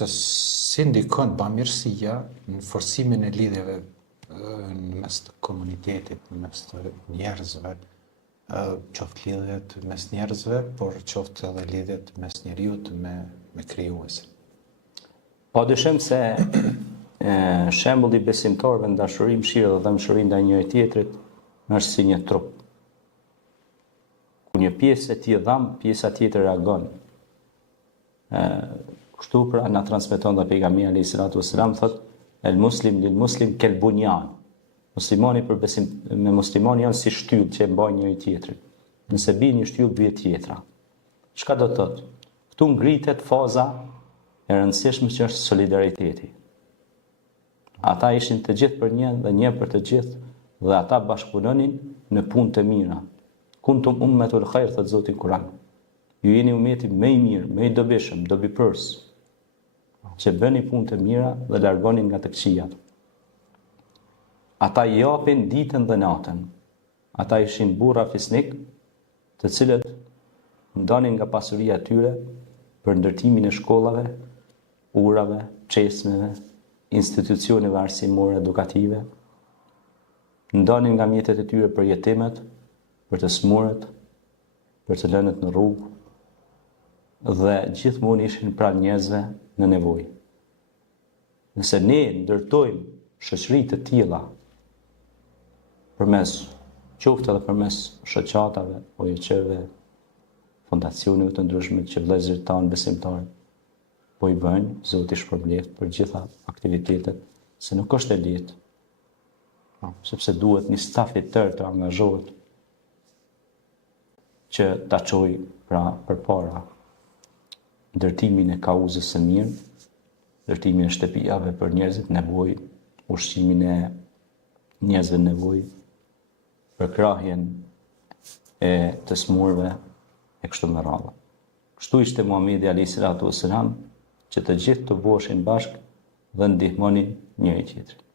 se si ndikon bamirësia në forcimin e lidhjeve në mes të komunitetit, në mes të njerëzve, qoftë lidhjet mes njerëzve, por qoftë edhe lidhjet mes njeriut me krijuesin. Padyshim se shembulli besimtarëve në dashuri, mëshirë dhe dëmshuri ndaj njëri tjetrit është si një trup. Ku një pjesë e tij dham, pjesa tjetër reagon. Kështu pra na transmeton dhe pejgamberi alayhis salatu wassalam thotë el muslim lil muslim kel bunyan. Muslimani me muslimani janë si shtyllë që e mbajnë njëri tjetrin. Nëse bie një shtyllë, bie tjetra. Çka do të thotë? Këtu ngritet faza e rëndësishme që është solidariteti. Ata ishin të gjithë për një dhe një për të gjithë dhe ata bashkëpunonin në punë të mira. Kuntum ummatul khair, thot Zoti në Kur'an. Ju jeni ummeti më i mirë, më i dobishëm, dobipërs, që bëni punë të mira dhe largonin nga të këqijat. Ata japin ditën dhe natën. Ata ishin burra fisnik, të cilët ndanin nga pasuria e tyre për ndërtimin e shkollave, urave, çesmeve, institucioneve arsimore edukative, ndanin nga mjetet e tyre për jetimet, për të smurët, për të lënët në rrugë, dhe gjithmonë ishin pranë njerëzve në nevojë. Nëse ne ndërtojmë shoqëri të tilla përmes qoftë edhe përmes shoqatave, OJQ-ve, fondacioneve të ndryshme që vëllezërit tanë besimtarë po i bëjnë, Zoti shpërbleft për gjitha aktivitetet, se nuk është e lehtë, sepse duhet një staf i tërë të angazhohet që ta çojë pra përpara ndërtimin e kauzës së mirë, ndërtimin e shtëpiave për njerëzit nevojë, ushqimin e njerëzve nevojë, përkrahjen e të smurve e kështu me radhë. Kështu ishte Muhamedi alayhis salatu wassalam, që të gjithë të boheshin bashkë dhe ndihmonin njëri tjetrin.